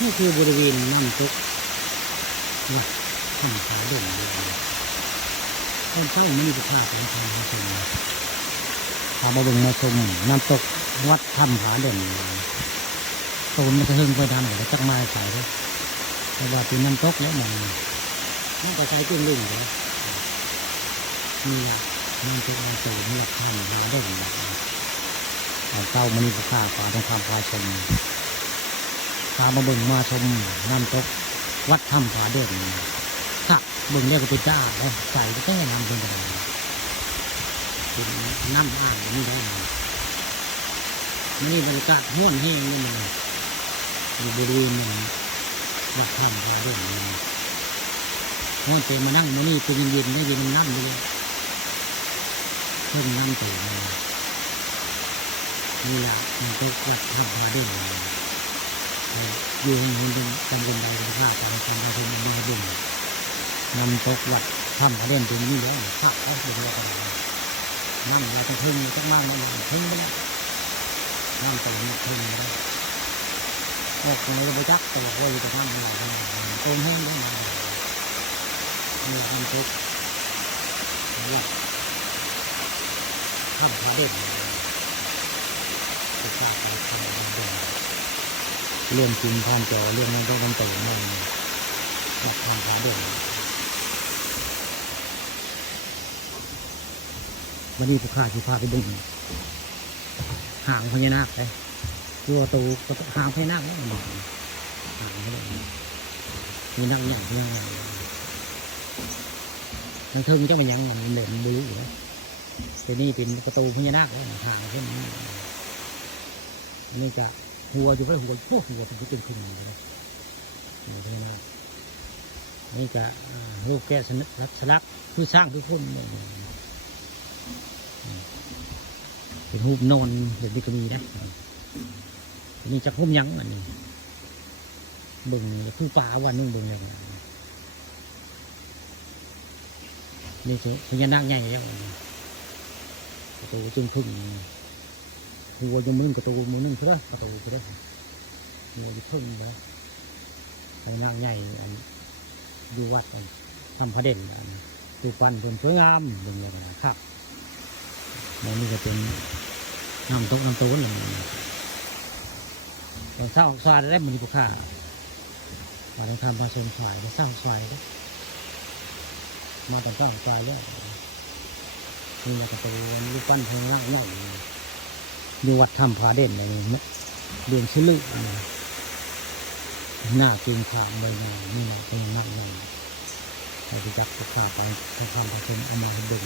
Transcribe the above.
นี่คือบริเวณน้ำตกวัดถ้ำผาเด่นเลยตอนเช้ามันมีภาพของทางชมพามาลงมาชมน้ำตกวัดถ้ำผาเด่นตูนมันจะหึงไปทางไหนก็จักมาใส่เลยแต่ว่าเป็นน้ำตกแล้วมันก็ใช้เครื่องลุ่มเลยนี่น้ำตกมาตูนนี่ถ้ำผาเด่นตอนเช้ามันมีภาพของทางพาชมพามาเบิ่งมาชมน้ำตกวัดถ้ำผาเด่นสักเบิ่งเรียกว่าเป็นจ้าแล้วใส่ก็แค่น้ำเป็นกระดาษเป็นน้ำอ่างนี่ได้มันนี่บรรยากาศห้วนแห้งนี่มันอยู่บริเวณวัดถ้ำผาเด่นห้วนเตมานั่งมันนี่เป็นเย็นๆได้เย็นน้ำเลยเพิ่มน้ำเตมานี่แหละน้ำตกวัดถ้ำผาเด่นอยู่ในตำบลใดเป็นภาคการทำได้เป็นเมืองบุญนำตกวัดถ้ำผาเด่นตรงนี้แล้วภาคเขาเป็นว่านั่งเราต้องพึ่งต้องนั่งมาพึ่งไปแล้วนั่งตรงนี้พึ่งแล้วออกตรงนี้เราไปจักตัวว่าอยู่ตรงนั้นเราโอนแห้งได้มานี่นำตกวัดถ้ำผาเด่นเป็นภาคการทำได้เรื่องจริงพร้อมจอเรื่องนั้นต้องตื่นนั่นหลักทางขาเด่นวันนี้ผู้ข่าที่พาไปดึงห่างพญานาคเลยตัวตูห่างพญานาคแล้วมันห่างเขาเลยมีนักอย่างที่ยังไงนั่นเธอมันจะเป็นยังมันเหลวมันบุรุษอยู่แล้วแต่นี่เป็นประตูพญานาคแล้วห่างแค่นี้อันนี้จะหัวอยู่ไปหัวพวกหัวถึงจะเป็นขึ้นมาเลยนี่จะรูปแกะสลักผู้สร้างผู้พุ่มเป็นรูปโนนเด็กนี่ก็มีนะนี่จะพุ่มยั้งอันนี้บึงผู้ป่าวันนึงบึงอย่างนี่คือพญานาคใหญ่แล้วประตูจึงพึ่งหัวจะมึงประตูมือนึงเพื่อประตูเพื่อหัวจะพึ่งแล้วพญานาคใหญ่ดูวัดท่านพระเด่นดูปันสวยงามบึงอย่างนี้ครับนี่ก็เป็นน้ำโต๊ะนี่ตอนเช้าสายได้มันมีผู้ค่ามาทำมาเชิญฝ่ายมาสร้างฝ่ายมาตอนเช้าฝ่ายแล้วนี่เราก็ไปรูปปั้นเพลงร่างใหญ่ดูวัดถ้ำผาเด่นในเดือนชื่อลึกหน้าจึงขามเลยนะนี่เป็นนักใหญ่เราจะจับผู้ค่าไปทำความประชุมเอามาให้ดึง